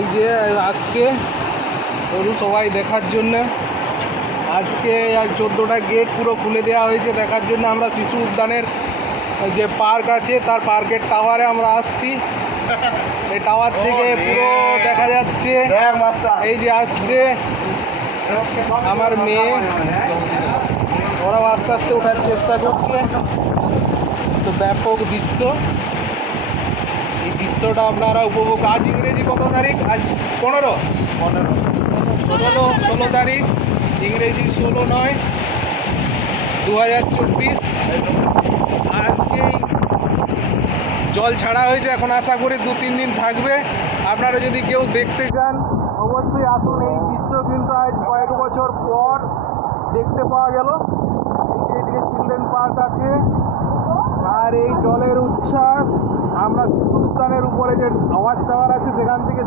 এই যে আসছে গরু সবাই দেখার জন্য। আজকে আর 14টা গেট পুরো খুলে দেওয়া হয়েছে দেখার জন্য। আমরা শিশু উদ্যানের যে পার্ক আছে তার পার্কের টাওয়ারে আমরা আসছি। এই টাওয়ার থেকে পুরো দেখা যাচ্ছে। এই যে আসছে আমার মেয়ে, ওরাও আস্তে আস্তে ওঠার চেষ্টা করছে। তো ব্যাপক দৃশ্য, এই দৃশ্যটা আপনারা উপভোগ। আজ ইংরেজি কত তারিখ? আজ 15 ষোলো তারিখ, ইংরেজি 16/9/2024। আজকেই জল ছাড়া হয়েছে, এখন আশা করি 2-3 দিন থাকবে। আপনারা যদি কেউ দেখতে চান অবশ্যই আসুন। এই দৃশ্য কিন্তু আজ কয়েক বছর পর দেখতে পাওয়া গেল। এই যে এদিকে চিলড্রেন পার্ক আছে আর এই জলের উচ্ছ্বাস আমরা শিশু উদ্যানের উপরে যে আওয়াজ টাওয়ার আছে সেখান থেকে